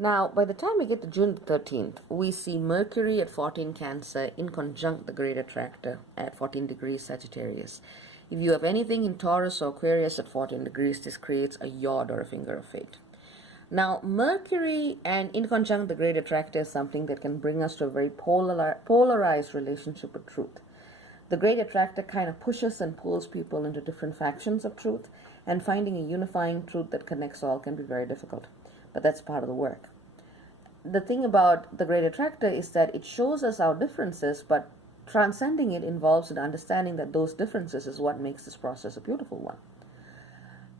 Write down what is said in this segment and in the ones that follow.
Now, by the time we get to June the 13th, we see Mercury at 14 Cancer in conjunct the Great Attractor at 14 degrees Sagittarius. If you have anything in Taurus or Aquarius at 14 degrees, this creates a yod or a finger of fate. Now, Mercury and in conjunct the Great Attractor is something that can bring us to a very polarized relationship with truth. The Great Attractor kind of pushes and pulls people into different factions of truth, and finding a unifying truth that connects all can be very difficult. But that's part of the work. The thing about the Great Attractor is that it shows us our differences, but transcending it involves an understanding that those differences is what makes this process a beautiful one.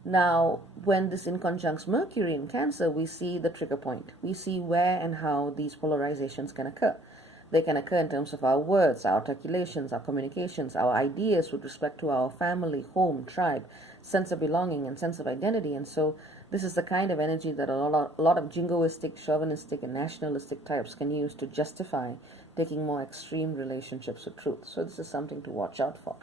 Now, when this inconjuncts Mercury in Cancer, we see the trigger point. We see where and how these polarizations can occur. They can occur in terms of our words, our articulations, our communications, our ideas with respect to our family, home, tribe, sense of belonging, and sense of identity. And so this is the kind of energy that a lot of jingoistic, chauvinistic, and nationalistic types can use to justify taking more extreme relationships with truth. So this is something to watch out for.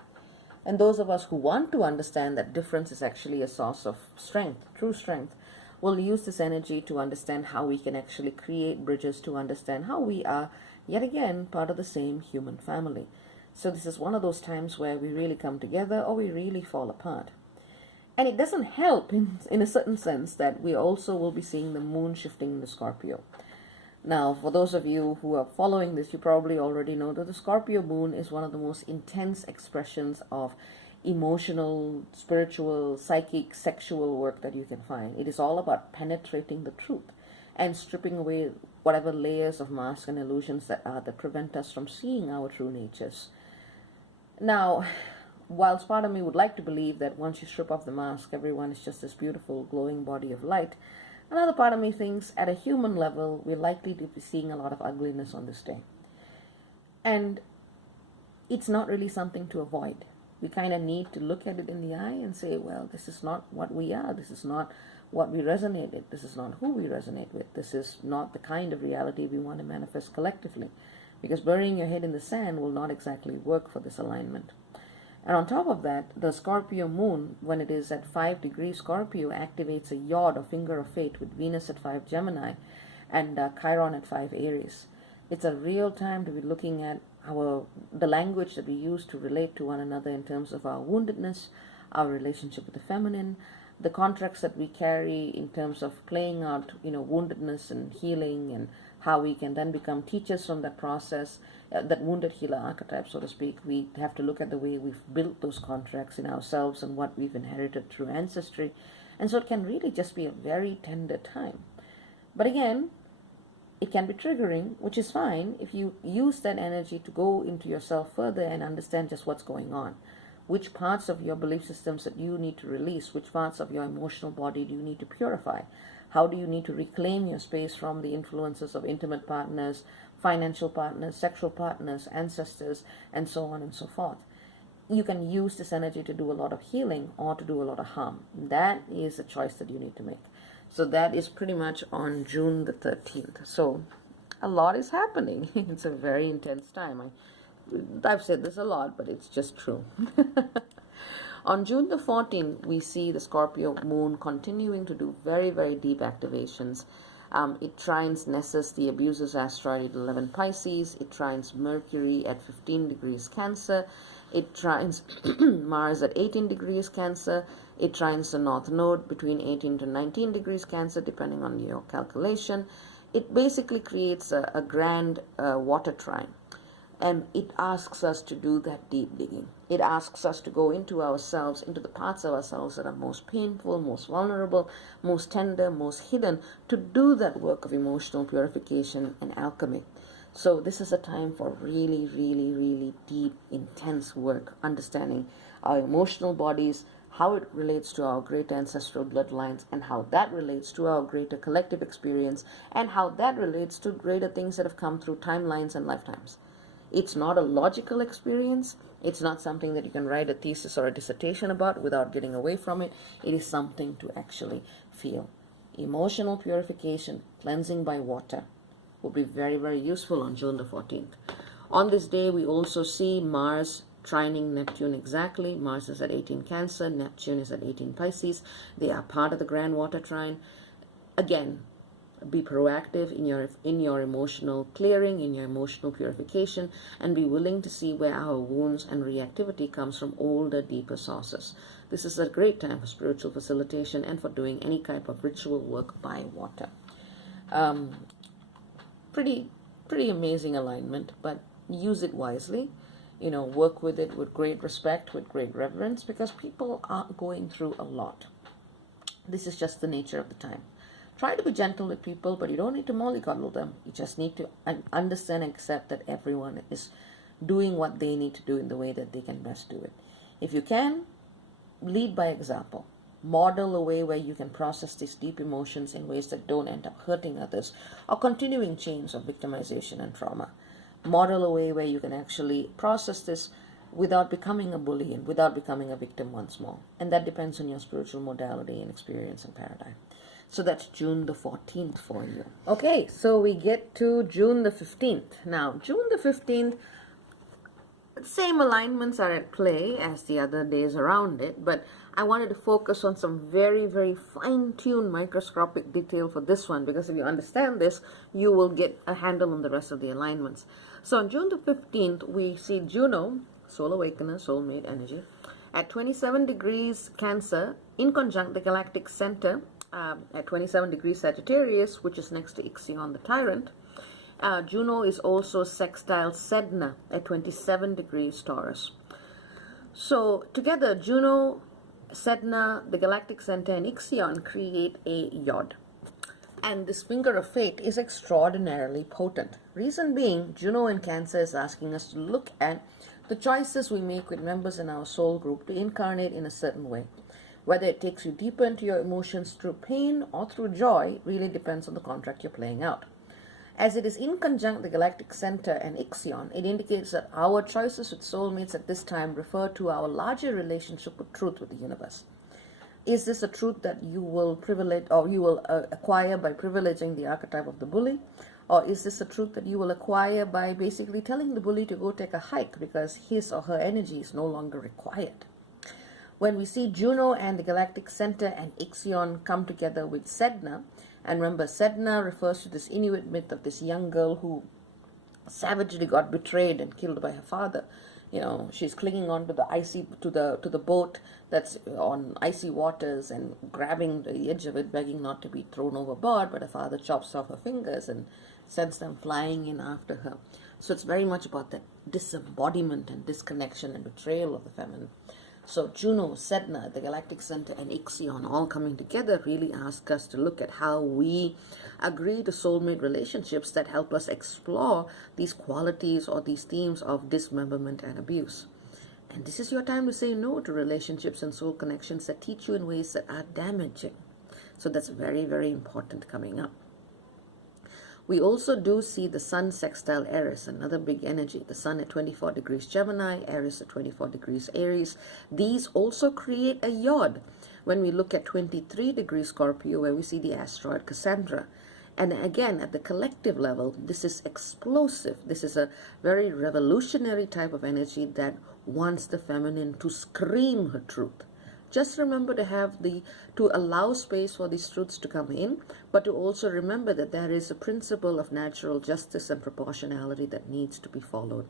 And those of us who want to understand that difference is actually a source of strength, true strength, will use this energy to understand how we can actually create bridges to understand how we are, yet again, part of the same human family. So this is one of those times where we really come together or we really fall apart. And it doesn't help in a certain sense that we also will be seeing the moon shifting into Scorpio. Now, for those of you who are following this, you probably already know that the Scorpio moon is one of the most intense expressions of emotional, spiritual, psychic, sexual work that you can find. It is all about penetrating the truth and stripping away whatever layers of masks and illusions that prevent us from seeing our true natures. Now, whilst part of me would like to believe that once you strip off the mask, everyone is just this beautiful, glowing body of light, another part of me thinks at a human level, we're likely to be seeing a lot of ugliness on this day. And it's not really something to avoid. We kind of need to look at it in the eye and say, well, this is not what we are. This is not what we resonate with. This is not who we resonate with. This is not the kind of reality we want to manifest collectively. Because burying your head in the sand will not exactly work for this alignment. And on top of that, the Scorpio moon, when it is at 5 degrees Scorpio, activates a yod or finger of fate with Venus at 5 Gemini and Chiron at 5 Aries. It's a real time to be looking at the language that we use to relate to one another in terms of our woundedness, our relationship with the feminine, the contracts that we carry in terms of playing out, woundedness and healing, and how we can then become teachers from that process, that wounded healer archetype, so to speak. We have to look at the way we've built those contracts in ourselves and what we've inherited through ancestry. And so it can really just be a very tender time. But again, it can be triggering, which is fine if you use that energy to go into yourself further and understand just what's going on. Which parts of your belief systems that you need to release, which parts of your emotional body do you need to purify? How do you need to reclaim your space from the influences of intimate partners, financial partners, sexual partners, ancestors, and so on and so forth? You can use this energy to do a lot of healing or to do a lot of harm. That is a choice that you need to make. So that is pretty much on June the 13th. So a lot is happening. It's a very intense time. I've said this a lot, but it's just true. On June the 14th, we see the Scorpio moon continuing to do very, very deep activations. It trines Nessus, the abuser's asteroid, at 11 Pisces. It trines Mercury at 15 degrees Cancer. It trines Mars at 18 degrees Cancer. It trines the North Node between 18 to 19 degrees Cancer, depending on your calculation. It basically creates a grand water trine. And it asks us to do that deep digging. It asks us to go into ourselves, into the parts of ourselves that are most painful, most vulnerable, most tender, most hidden, to do that work of emotional purification and alchemy. So this is a time for really, really, really deep, intense work, understanding our emotional bodies, how it relates to our great ancestral bloodlines, and how that relates to our greater collective experience, and how that relates to greater things that have come through timelines and lifetimes. It's not a logical experience. It's not something that you can write a thesis or a dissertation about without getting away from it. It is something to actually feel. Emotional purification, cleansing by water, will be very, very useful on June the 14th. On this day, we also see Mars trining Neptune exactly. Mars is at 18 Cancer, Neptune is at 18 Pisces. They are part of the grand water trine. Again, be proactive in your emotional clearing, in your emotional purification, and be willing to see where our wounds and reactivity comes from older, deeper sources. This is a great time for spiritual facilitation and for doing any type of ritual work by water. Pretty amazing alignment, but use it wisely. Work with it with great respect, with great reverence, because people are going through a lot. This is just the nature of the time. Try to be gentle with people, but you don't need to mollycoddle them. You just need to understand and accept that everyone is doing what they need to do in the way that they can best do it. If you can, lead by example. Model a way where you can process these deep emotions in ways that don't end up hurting others or continuing chains of victimization and trauma. Model a way where you can actually process this without becoming a bully and without becoming a victim once more. And that depends on your spiritual modality and experience and paradigm. So that's June the 14th for you. Okay, so we get to June the 15th. Now, June the 15th, same alignments are at play as the other days around it, but I wanted to focus on some very, very fine-tuned microscopic detail for this one, because if you understand this, you will get a handle on the rest of the alignments. So on June the 15th, we see Juno, soul awakener, soulmate energy, at 27 degrees Cancer, in conjunct the galactic center at 27 degrees Sagittarius, which is next to Ixion, the tyrant. Juno is also sextile Sedna at 27 degrees Taurus. So together, Juno, Sedna, the galactic center, and Ixion create a yod. And this finger of fate is extraordinarily potent. Reason being, Juno in Cancer is asking us to look at the choices we make with members in our soul group to incarnate in a certain way. Whether it takes you deeper into your emotions through pain or through joy really depends on the contract you're playing out. As it is in conjunct the galactic center and Ixion, it indicates that our choices with soulmates at this time refer to our larger relationship with truth with the universe. Is this a truth that you will privilege or you will acquire by privileging the archetype of the bully? Or is this a truth that you will acquire by basically telling the bully to go take a hike because his or her energy is no longer required? When we see Juno and the galactic center and Ixion come together with Sedna, and remember, Sedna refers to this Inuit myth of this young girl who savagely got betrayed and killed by her father. She's clinging on to the boat that's on icy waters and grabbing the edge of it, begging not to be thrown overboard, but her father chops off her fingers and sends them flying in after her. So it's very much about that disembodiment and disconnection and betrayal of the feminine. So Juno, Sedna, the galactic center, and Ixion all coming together really ask us to look at how we agree to soulmate relationships that help us explore these qualities or these themes of dismemberment and abuse. And this is your time to say no to relationships and soul connections that teach you in ways that are damaging. So that's very, very important coming up. We also do see the Sun sextile Aries, another big energy. The Sun at 24 degrees Gemini, Aries at 24 degrees Aries. These also create a yod when we look at 23 degrees Scorpio, where we see the asteroid Cassandra. And again, at the collective level, this is explosive. This is a very revolutionary type of energy that wants the feminine to scream her truth. Just remember to allow space for these truths to come in, but to also remember that there is a principle of natural justice and proportionality that needs to be followed.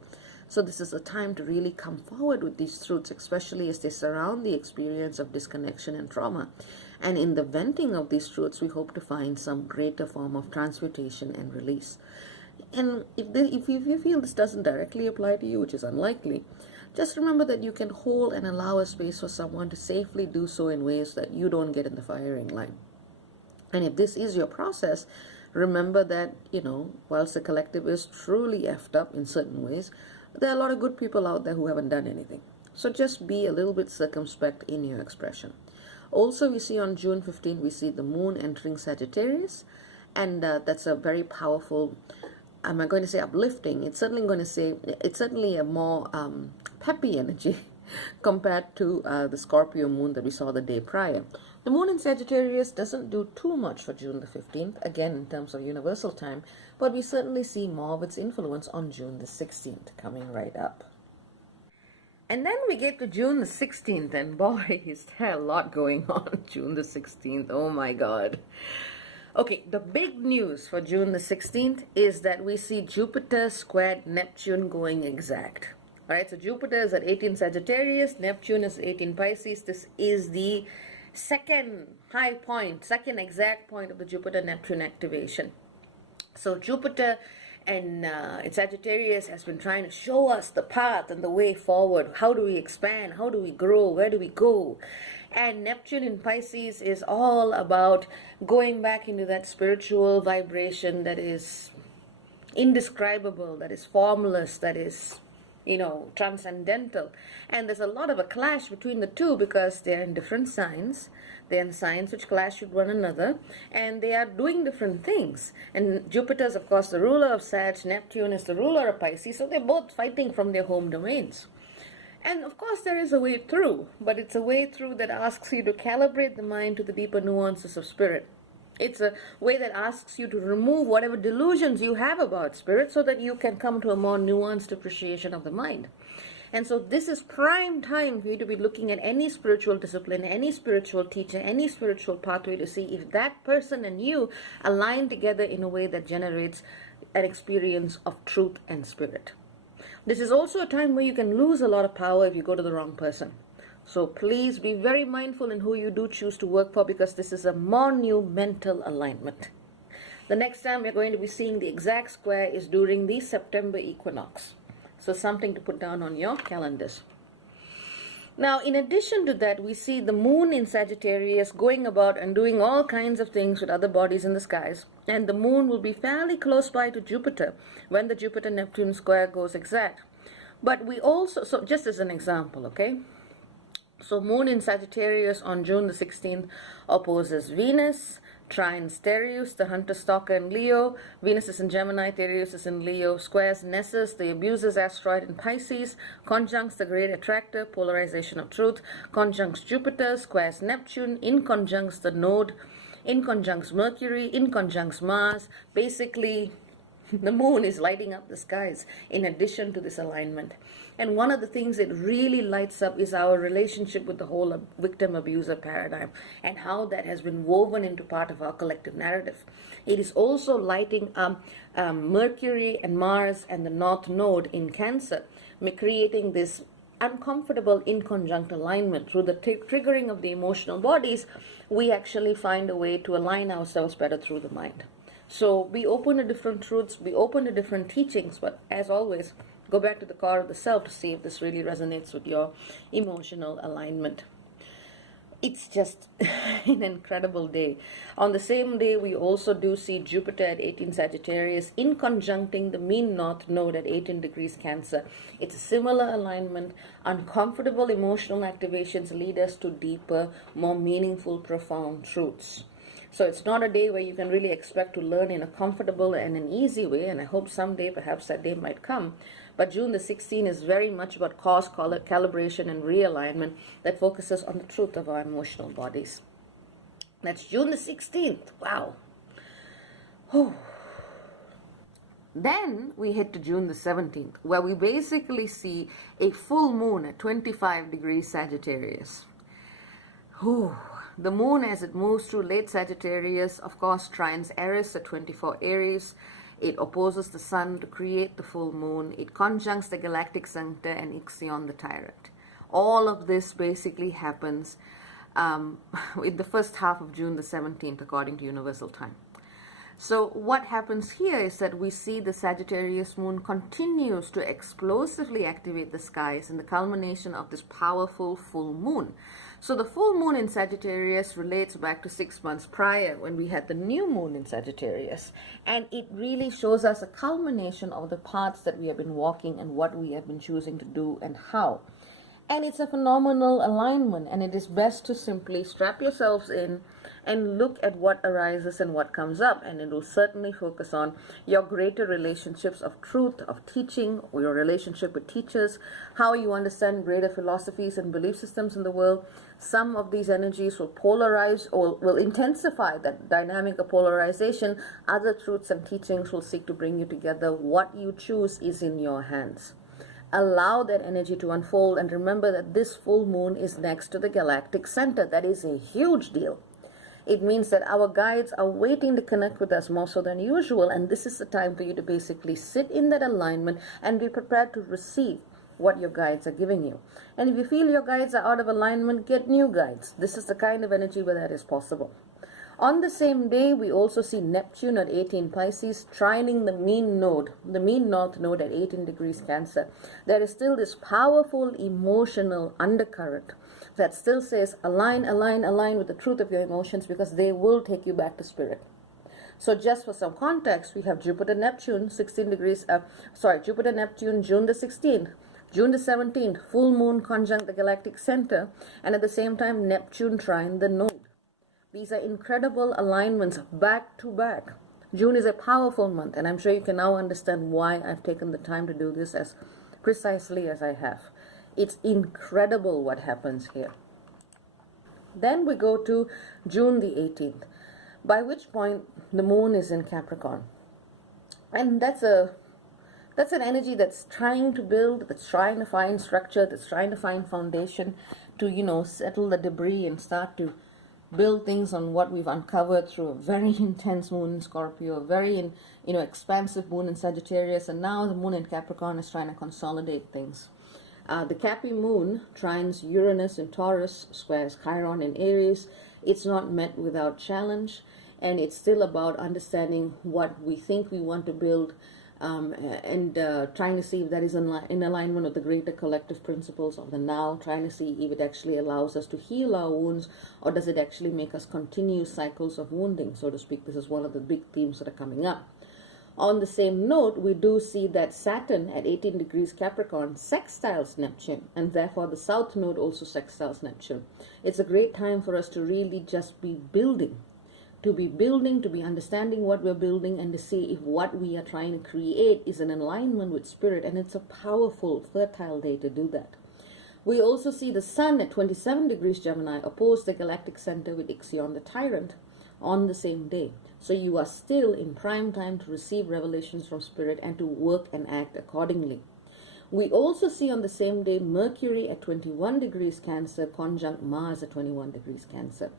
So this is a time to really come forward with these truths, especially as they surround the experience of disconnection and trauma. And in the venting of these truths, we hope to find some greater form of transmutation and release. And if you feel this doesn't directly apply to you, which is unlikely, just remember that you can hold and allow a space for someone to safely do so in ways that you don't get in the firing line. And if this is your process, remember that, whilst the collective is truly effed up in certain ways, there are a lot of good people out there who haven't done anything. So just be a little bit circumspect in your expression. Also, we see on June 15, we see the moon entering Sagittarius, and that's a very powerful, am I going to say uplifting? It's certainly a more peppy energy compared to the Scorpio moon that we saw the day prior. The moon in Sagittarius doesn't do too much for June the 15th, again in terms of universal time, but we certainly see more of its influence on June the 16th coming right up. And then we get to June the 16th, and boy, is there a lot going on June the 16th. Oh my God. Okay, the big news for June the 16th is that we see Jupiter squared Neptune going exact. All right, so Jupiter is at 18 Sagittarius, Neptune is 18 Pisces. This is the second high point, second exact point of the Jupiter-Neptune activation. So Jupiter and Sagittarius has been trying to show us the path and the way forward. How do we expand? How do we grow? Where do we go? And Neptune in Pisces is all about going back into that spiritual vibration that is indescribable, that is formless, that is, transcendental. And there's a lot of a clash between the two because they're in different signs. They're in signs which clash with one another, and they are doing different things. And Jupiter is, of course, the ruler of Sag, Neptune is the ruler of Pisces, so they're both fighting from their home domains. And of course, there is a way through, but it's a way through that asks you to calibrate the mind to the deeper nuances of spirit. It's a way that asks you to remove whatever delusions you have about spirit so that you can come to a more nuanced appreciation of the mind. And so this is prime time for you to be looking at any spiritual discipline, any spiritual teacher, any spiritual pathway to see if that person and you align together in a way that generates an experience of truth and spirit. This is also a time where you can lose a lot of power if you go to the wrong person. So please be very mindful in who you do choose to work for, because this is a monumental alignment. The next time we're going to be seeing the exact square is during the September equinox. So something to put down on your calendars. Now, in addition to that, we see the moon in Sagittarius going about and doing all kinds of things with other bodies in the skies. And the moon will be fairly close by to Jupiter when the Jupiter-Neptune square goes exact. But we also, so just as an example, okay? So moon in Sagittarius on June the 16th opposes Venus, trines Tereus, the hunter, stalker, and Leo. Venus is in Gemini, Tereus is in Leo, squares Nessus, the abuser's asteroid in Pisces, conjuncts the great attractor, polarization of truth, conjuncts Jupiter, squares Neptune, inconjuncts the node, inconjuncts Mercury, inconjuncts Mars. Basically, the moon is lighting up the skies in addition to this alignment. And one of the things it really lights up is our relationship with the whole victim-abuser paradigm and how that has been woven into part of our collective narrative. It is also lighting up Mercury and Mars and the North Node in Cancer, creating this uncomfortable inconjunct alignment. Through the triggering of the emotional bodies, we actually find a way to align ourselves better through the mind. So be open to different truths, be open to different teachings, but as always, go back to the core of the self to see if this really resonates with your emotional alignment. It's just an incredible day. On the same day, we also do see Jupiter at 18 Sagittarius in conjuncting the mean North Node at 18 degrees Cancer. It's a similar alignment. Uncomfortable emotional activations lead us to deeper, more meaningful, profound truths. So it's not a day where you can really expect to learn in a comfortable and an easy way, and I hope someday perhaps that day might come. But June the 16th is very much about cause, calibration, and realignment that focuses on the truth of our emotional bodies. That's June the 16th. Wow. Whew. Then we head to June the 17th, where we basically see a full moon at 25 degrees Sagittarius. Whew. The moon, as it moves through late Sagittarius, of course, trines Eris at 24 Aries. It opposes the sun to create the full moon. It conjuncts the galactic center and Ixion the tyrant. All of this basically happens in the first half of June the 17th, according to Universal Time. So what happens here is that we see the Sagittarius moon continues to explosively activate the skies in the culmination of this powerful full moon. So the full moon in Sagittarius relates back to 6 months prior when we had the new moon in Sagittarius. And it really shows us a culmination of the paths that we have been walking and what we have been choosing to do and how. And it's a phenomenal alignment, and it is best to simply strap yourselves in and look at what arises and what comes up, and it will certainly focus on your greater relationships of truth, of teaching, or your relationship with teachers, how you understand greater philosophies and belief systems in the world. Some of these energies will polarize or will intensify that dynamic of polarization. Other truths and teachings will seek to bring you together. What you choose is in your hands. Allow that energy to unfold, and remember that this full moon is next to the galactic center. That is a huge deal. It means that our guides are waiting to connect with us more so than usual, and this is the time for you to basically sit in that alignment and be prepared to receive what your guides are giving you. And if you feel your guides are out of alignment, get new guides. This is the kind of energy where that is possible. On the same day, we also see Neptune at 18 Pisces trining the mean node, the mean north node at 18 degrees Cancer. There is still this powerful emotional undercurrent that still says align, align, align with the truth of your emotions, because they will take you back to spirit. So just for some context, we have Jupiter-Neptune, 16 degrees, Jupiter-Neptune, June the 16th. June the 17th, full moon conjunct the galactic center, and at the same time, Neptune trine the node. These are incredible alignments back to back. June is a powerful month, and I'm sure you can now understand why I've taken the time to do this as precisely as I have. It's incredible what happens here. Then we go to June the 18th, by which point the moon is in Capricorn. And that's an energy that's trying to build, that's trying to find structure, that's trying to find foundation to, settle the debris and start to build things on what we've uncovered through a very intense moon in Scorpio, a very expansive moon in Sagittarius, and now the moon in Capricorn is trying to consolidate things. The Capi moon trines Uranus in Taurus, squares Chiron in Aries. It's not met without challenge, and it's still about understanding what we think we want to build, and trying to see if that is in alignment with the greater collective principles of the now, trying to see if it actually allows us to heal our wounds, or does it actually make us continue cycles of wounding, so to speak. This is one of the big themes that are coming up. On the same note, we do see that Saturn at 18 degrees Capricorn sextiles Neptune, and therefore the South node also sextiles Neptune. It's a great time for us to really just be building, to be understanding what we're building, and to see if what we are trying to create is in alignment with spirit, and it's a powerful, fertile day to do that. We also see the Sun at 27 degrees Gemini oppose the galactic center with Ixion the Tyrant on the same day. So you are still in prime time to receive revelations from spirit and to work and act accordingly. We also see on the same day Mercury at 21 degrees Cancer conjunct Mars at 21 degrees Cancer.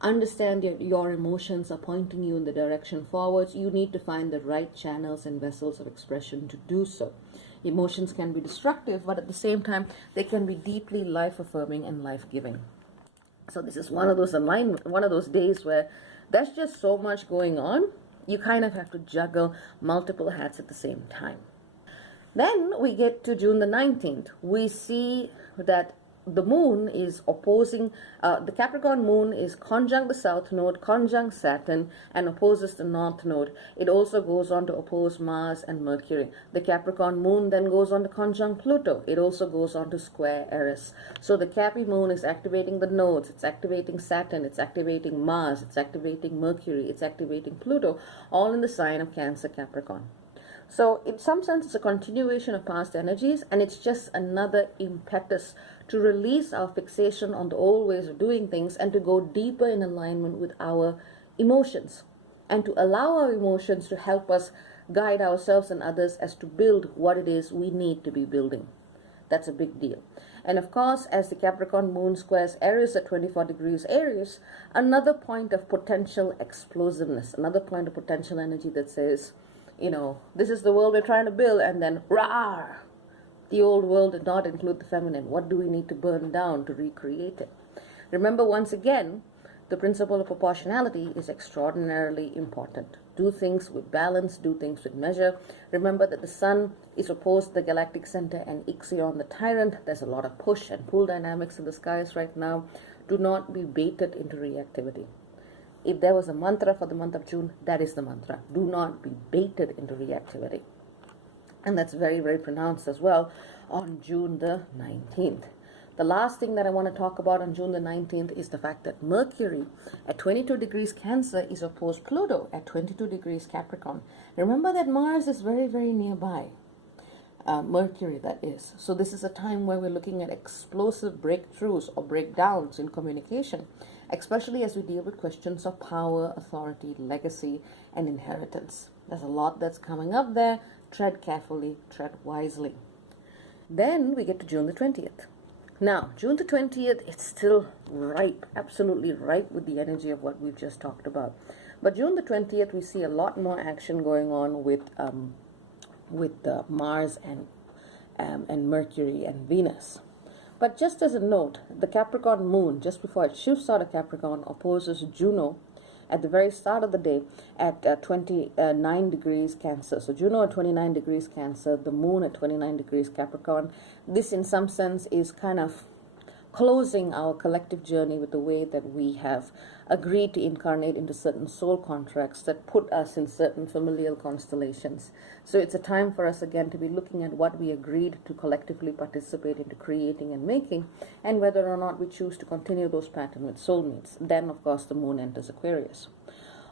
Understand your emotions are pointing you in the direction forwards. You need to find the right channels and vessels of expression to do so. Emotions can be destructive, but at the same time, they can be deeply life-affirming and life-giving. So this is one of those days where there's just so much going on. You kind of have to juggle multiple hats at the same time. Then we get to June the 19th. We see that the moon is opposing, the Capricorn moon is conjunct the South node, conjunct Saturn, and opposes the North node. It also goes on to oppose Mars and Mercury. The Capricorn moon then goes on to conjunct Pluto. It also goes on to square Eris. So the Capi moon is activating the nodes, it's activating Saturn, it's activating Mars, it's activating Mercury, it's activating Pluto, all in the sign of Cancer Capricorn. So in some sense, it's a continuation of past energies, and it's just another impetus to release our fixation on the old ways of doing things and to go deeper in alignment with our emotions, and to allow our emotions to help us guide ourselves and others as to build what it is we need to be building. That's a big deal. And of course, as the Capricorn moon squares Aries at 24 degrees Aries, another point of potential explosiveness, another point of potential energy that says, this is the world we're trying to build, and then, rah! The old world did not include the feminine. What do we need to burn down to recreate it? Remember, once again, the principle of proportionality is extraordinarily important. Do things with balance, do things with measure. Remember that the Sun is opposed to the galactic center and Ixion the Tyrant. There's a lot of push and pull dynamics in the skies right now. Do not be baited into reactivity. If there was a mantra for the month of June, that is the mantra. Do not be baited into reactivity. And that's very, very pronounced as well on June the 19th. The last thing that I want to talk about on June the 19th is the fact that Mercury at 22 degrees Cancer is opposed Pluto at 22 degrees Capricorn. Remember that Mars is very, very nearby. Mercury, that is. So this is a time where we're looking at explosive breakthroughs or breakdowns in communication, especially as we deal with questions of power, authority, legacy, and inheritance. There's a lot that's coming up there. Tread carefully, tread wisely. Then we get to June the 20th. Now, June the 20th, it's still ripe, absolutely ripe with the energy of what we've just talked about. But June the 20th, we see a lot more action going on with Mars and Mercury and Venus. But just as a note, the Capricorn moon, just before it shifts out of Capricorn, opposes Juno at the very start of the day at 29 degrees Cancer. So Juno at 29 degrees Cancer, the moon at 29 degrees Capricorn. This, in some sense, is kind of closing our collective journey with the way that we have agreed to incarnate into certain soul contracts that put us in certain familial constellations. So it's a time for us again to be looking at what we agreed to collectively participate into creating and making, and whether or not we choose to continue those patterns with soulmates. Then, of course, the moon enters Aquarius.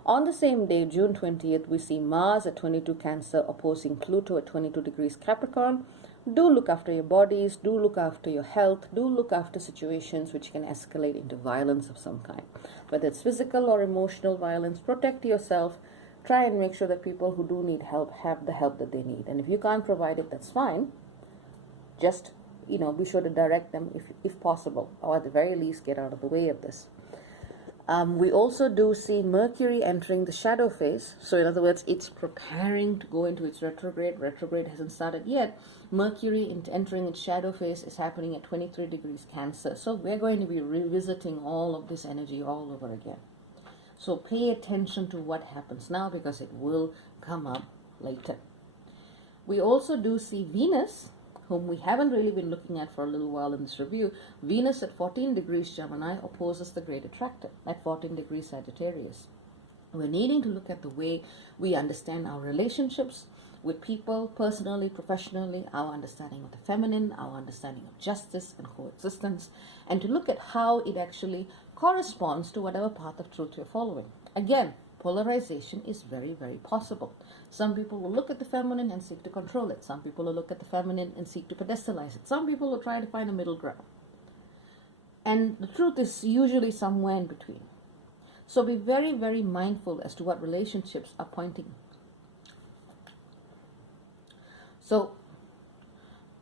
On the same day, June 20th, we see Mars at 22 Cancer opposing Pluto at 22 degrees Capricorn. Do look after your bodies, do look after your health, do look after situations which can escalate into violence of some kind. Whether it's physical or emotional violence, protect yourself. Try and make sure that people who do need help have the help that they need. And if you can't provide it, that's fine. Just, be sure to direct them if possible, or at the very least get out of the way of this. We also do see Mercury entering the shadow phase. So in other words, it's preparing to go into its retrograde. Retrograde hasn't started yet. Mercury entering its shadow phase is happening at 23 degrees Cancer. So we're going to be revisiting all of this energy all over again. So pay attention to what happens now, because it will come up later. We also do see Venus, whom we haven't really been looking at for a little while in this review. Venus at 14 degrees Gemini opposes the great attractor at 14 degrees Sagittarius. We're needing to look at the way we understand our relationships with people, personally, professionally, our understanding of the feminine, our understanding of justice and coexistence, and to look at how it actually corresponds to whatever path of truth you're following. Again, polarization is very, very possible. Some people will look at the feminine and seek to control it. Some people will look at the feminine and seek to pedestalize it. Some people will try to find a middle ground. And the truth is usually somewhere in between. So be very, very mindful as to what relationships are pointing. So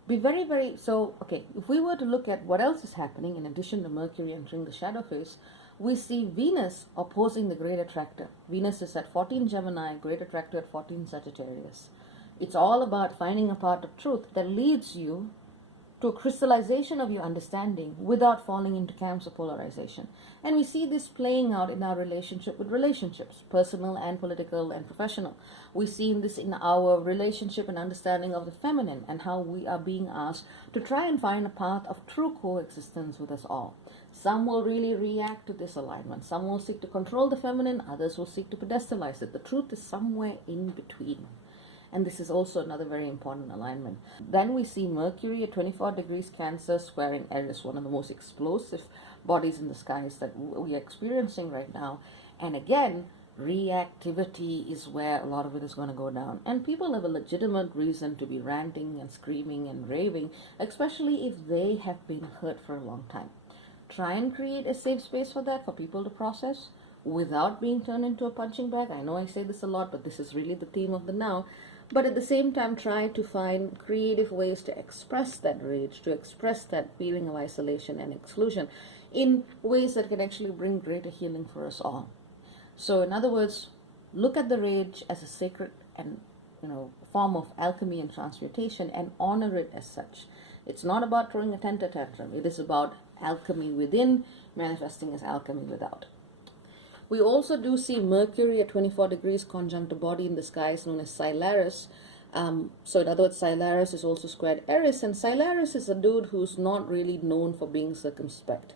be very, very, okay, if we were to look at what else is happening in addition to Mercury entering the shadow phase, we see Venus opposing the great attractor. Venus is at 14 Gemini, great attractor at 14 Sagittarius. It's all about finding a path of truth that leads you to a crystallization of your understanding without falling into camps of polarization. And we see this playing out in our relationship with relationships, personal and political and professional. We see this in our relationship and understanding of the feminine, and how we are being asked to try and find a path of true coexistence with us all. Some will really react to this alignment. Some will seek to control the feminine, others will seek to pedestalize it. The truth is somewhere in between. And this is also another very important alignment. Then we see Mercury at 24 degrees Cancer squaring Eris, one of the most explosive bodies in the skies that we are experiencing right now. And again, reactivity is where a lot of it is going to go down. And people have a legitimate reason to be ranting and screaming and raving, especially if they have been hurt for a long time. Try and create a safe space for that, for people to process, without being turned into a punching bag. I know I say this a lot, but this is really the theme of the now. But at the same time, try to find creative ways to express that rage, to express that feeling of isolation and exclusion in ways that can actually bring greater healing for us all. So in other words, look at the rage as a sacred and form of alchemy and transmutation, and honor it as such. It's not about throwing a temper tantrum. It is about alchemy within manifesting as alchemy without. We also do see Mercury at 24 degrees conjunct a body in the skies known as Silaris. So in other words, Silaris is also squared Eris, and Silaris is a dude who's not really known for being circumspect.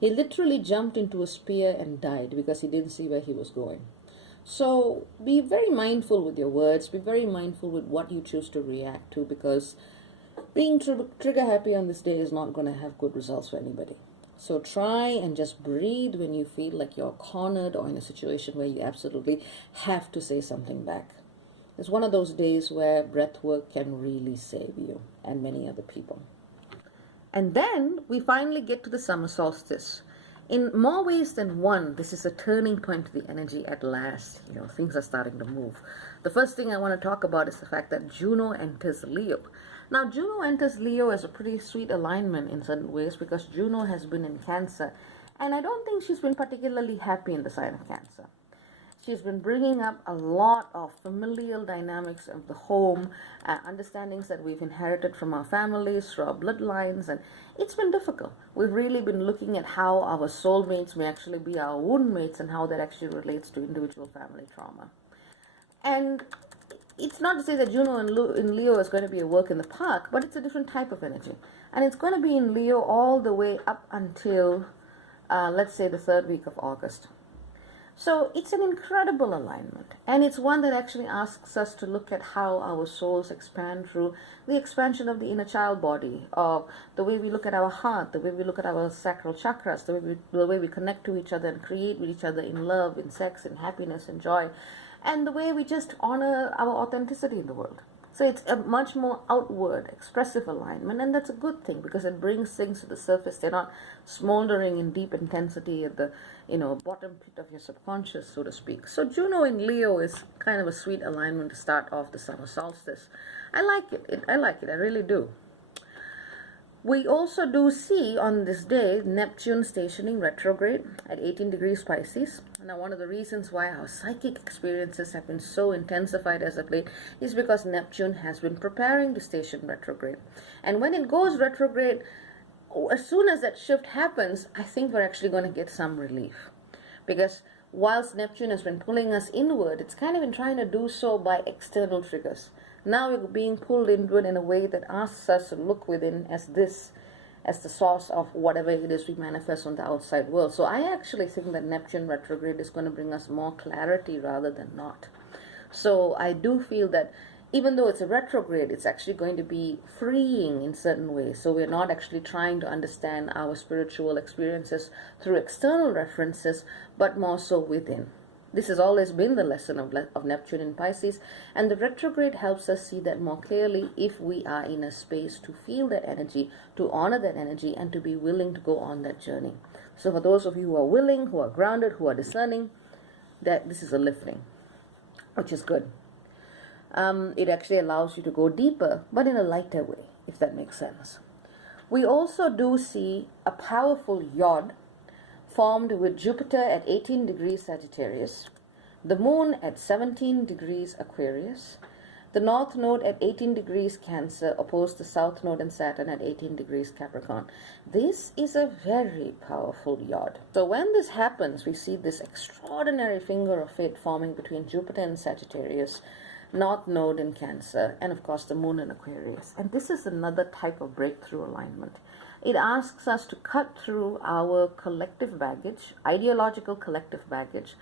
He literally jumped into a spear and died because he didn't see where he was going. So be very mindful with your words, be very mindful with what you choose to react to, because being trigger happy on this day is not going to have good results for anybody. So try and just breathe when you feel like you're cornered or in a situation where you absolutely have to say something back. It's one of those days where breath work can really save you and many other people. And then we finally get to the summer solstice. In more ways than one, this is a turning point to the energy at last. Things are starting to move. The first thing I want to talk about is the fact that Juno enters Leo. Now, Juno enters Leo as a pretty sweet alignment in certain ways because Juno has been in Cancer, and I don't think she's been particularly happy in the sign of Cancer. She's been bringing up a lot of familial dynamics of the home, understandings that we've inherited from our families, through our bloodlines, and it's been difficult. We've really been looking at how our soulmates may actually be our wound mates and how that actually relates to individual family trauma. And it's not to say that Juno in Leo is going to be a work in the park, but it's a different type of energy. And it's going to be in Leo all the way up until, let's say, the third week of August. So it's an incredible alignment, and it's one that actually asks us to look at how our souls expand through the expansion of the inner child body, of the way we look at our heart, the way we look at our sacral chakras, the way we connect to each other and create with each other in love, in sex, in happiness, and joy, and the way we just honor our authenticity in the world. So it's a much more outward, expressive alignment, and that's a good thing because it brings things to the surface. They're not smoldering in deep intensity at the, bottom pit of your subconscious, so to speak. So Juno in Leo is kind of a sweet alignment to start off the summer solstice. I like it. I really do. We also do see on this day Neptune stationing retrograde at 18 degrees Pisces. Now, one of the reasons why our psychic experiences have been so intensified as of late is because Neptune has been preparing to station retrograde. And when it goes retrograde, as soon as that shift happens, I think we're actually going to get some relief. Because whilst Neptune has been pulling us inward, it's kind of been trying to do so by external triggers. Now we're being pulled inward in a way that asks us to look within as the source of whatever it is we manifest on the outside world. So I actually think that Neptune retrograde is going to bring us more clarity rather than not. So I do feel that even though it's a retrograde, it's actually going to be freeing in certain ways. So we're not actually trying to understand our spiritual experiences through external references, but more so within. This has always been the lesson of Neptune in Pisces, and the retrograde helps us see that more clearly if we are in a space to feel that energy, to honor that energy, and to be willing to go on that journey. So for those of you who are willing, who are grounded, who are discerning, that this is a lifting, which is good. It actually allows you to go deeper, but in a lighter way, if that makes sense. We also do see a powerful yod formed with Jupiter at 18 degrees Sagittarius, the Moon at 17 degrees Aquarius, the North Node at 18 degrees Cancer opposed to South Node and Saturn at 18 degrees Capricorn. This is a very powerful yod. So when this happens, we see this extraordinary finger of fate forming between Jupiter and Sagittarius, North Node in Cancer, and of course the Moon in Aquarius. And this is another type of breakthrough alignment. It asks us to cut through our collective baggage, ideological collective baggage.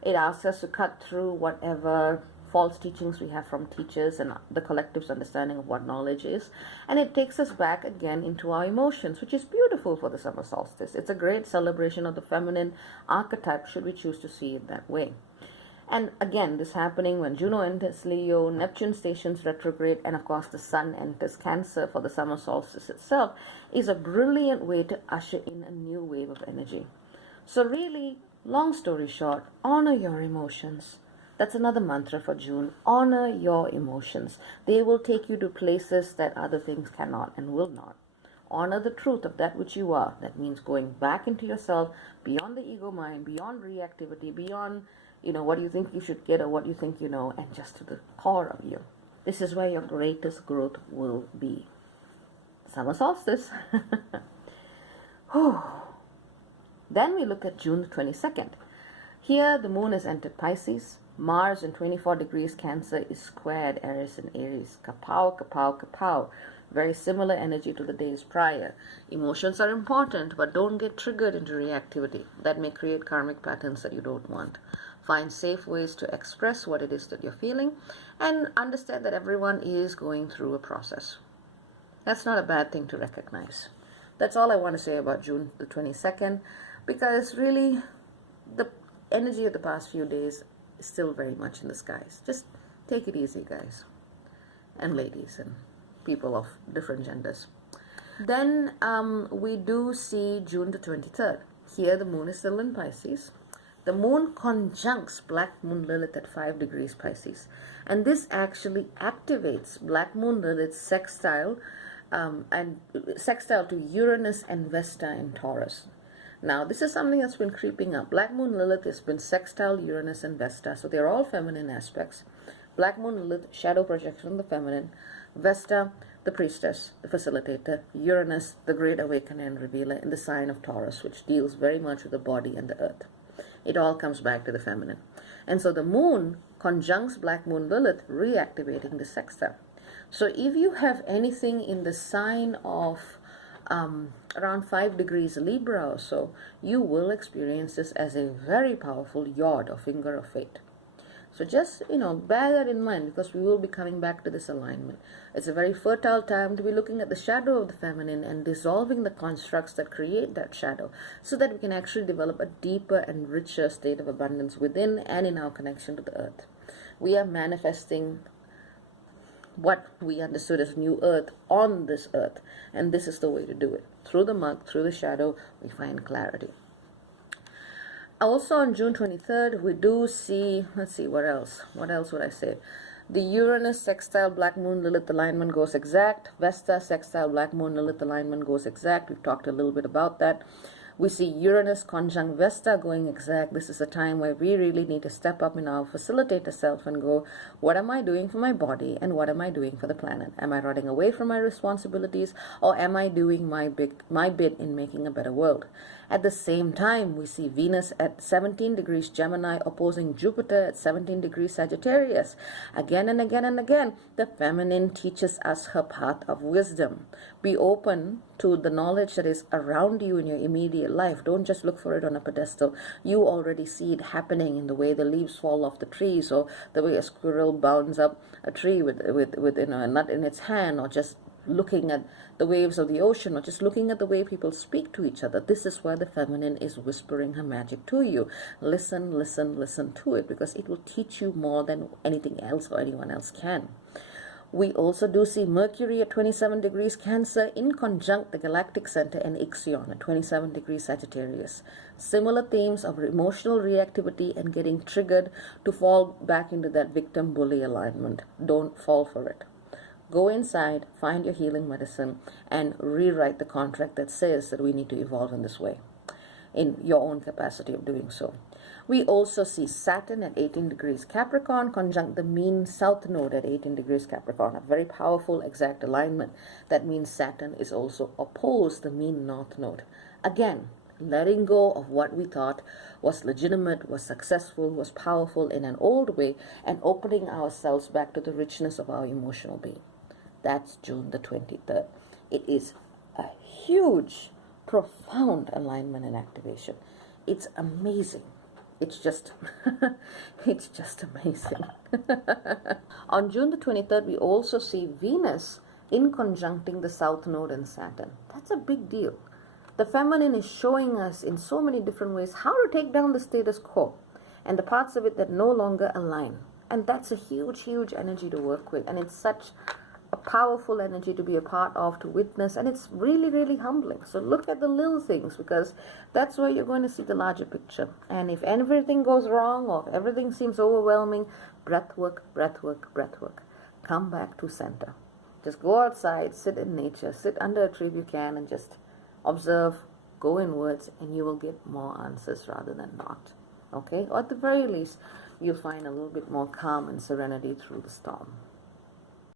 It asks us to cut through whatever false teachings we have from teachers and the collective's understanding of what knowledge is. And it takes us back again into our emotions, which is beautiful for the summer solstice. It's a great celebration of the feminine archetype, should we choose to see it that way. And again, this happening when Juno enters Leo, Neptune stations retrograde, and of course the Sun enters Cancer for the summer solstice itself, is a brilliant way to usher in a new wave of energy. So really, long story short, honor your emotions. That's another mantra for June. Honor your emotions. They will take you to places that other things cannot and will not. Honor the truth of that which you are. That means going back into yourself, beyond the ego mind, beyond reactivity, beyond what you think you should get or what you think you know, and just to the core of you. This is where your greatest growth will be. Summer solstice. Then we look at June 22nd. Here the moon has entered Pisces. Mars in 24 degrees Cancer is squared Aries in Aries. Kapow, kapow, kapow. Very similar energy to the days prior. Emotions are important, but don't get triggered into reactivity. That may create karmic patterns that you don't want. Find safe ways to express what it is that you're feeling, and understand that everyone is going through a process. That's not a bad thing to recognize. That's all I want to say about June the 22nd, because really the energy of the past few days is still very much in the skies. Just take it easy, guys and ladies and people of different genders. Then we do see June the 23rd. Here the moon is still in Pisces. the moon conjuncts black moon Lilith at 5 degrees Pisces. And this actually activates black moon Lilith's sextile and sextile to Uranus and Vesta in Taurus. Now, this is something that's been creeping up. Black moon Lilith has been sextile Uranus and Vesta, so they're all feminine aspects. Black moon Lilith, shadow projection of the feminine. Vesta, the priestess, the facilitator. Uranus, the great awakener and revealer in the sign of Taurus, which deals very much with the body and the earth. It all comes back to the feminine. And so the moon conjuncts black moon Lilith, reactivating the sextile. So if you have anything in the sign of around 5 degrees Libra or so, you will experience this as a very powerful yod or finger of fate. So just, bear that in mind, because we will be coming back to this alignment. It's a very fertile time to be looking at the shadow of the feminine and dissolving the constructs that create that shadow, so that we can actually develop a deeper and richer state of abundance within and in our connection to the earth. We are manifesting what we understood as new earth on this earth, and this is the way to do it. Through the mug, through the shadow, we find clarity. Also on June 23rd, we do see, let's see, what else would I say? The Uranus sextile black moon Lilith alignment goes exact. Vesta sextile black moon Lilith alignment goes exact. We've talked a little bit about that. We see Uranus conjunct Vesta going exact. This is a time where we really need to step up in our facilitator self and go, what am I doing for my body and what am I doing for the planet? Am I running away from my responsibilities, or am I doing my bit in making a better world? At the same time, we see Venus at 17 degrees Gemini opposing Jupiter at 17 degrees Sagittarius. Again and again and again, the feminine teaches us her path of wisdom. Be open to the knowledge that is around you in your immediate life. Don't just look for it on a pedestal. You already see it happening in the way the leaves fall off the trees, or the way a squirrel bounds up a tree with a nut in its hand, or just looking at the waves of the ocean, or just looking at the way people speak to each other. This is where the feminine is whispering her magic to you. Listen, listen, listen to it, because it will teach you more than anything else or anyone else can. We also do see Mercury at 27 degrees Cancer in conjunct the galactic center and Ixion at 27 degrees Sagittarius. Similar themes of emotional reactivity and getting triggered to fall back into that victim-bully alignment. Don't fall for it. Go inside, find your healing medicine, and rewrite the contract that says that we need to evolve in this way, in your own capacity of doing so. We also see Saturn at 18 degrees Capricorn conjunct the mean south node at 18 degrees Capricorn, a very powerful exact alignment. That means Saturn is also opposed the mean north node. Again, letting go of what we thought was legitimate, was successful, was powerful in an old way, and opening ourselves back to the richness of our emotional being. That's June the 23rd. It is a huge, profound alignment and activation. It's amazing. It's just, it's just amazing. On June the 23rd, we also see Venus in conjuncting the South Node and Saturn. That's a big deal. The feminine is showing us in so many different ways how to take down the status quo and the parts of it that no longer align. And that's a huge, huge energy to work with. And it's such a powerful energy to be a part of, to witness, and it's really, really humbling. So look at the little things, because that's where you're going to see the larger picture. And if everything goes wrong, or if everything seems overwhelming, breath work, breath work, breath work. Come back to center. Just go outside, sit in nature, sit under a tree if you can, and just observe, go inwards, and you will get more answers rather than not. Okay? Or at the very least, you'll find a little bit more calm and serenity through the storm.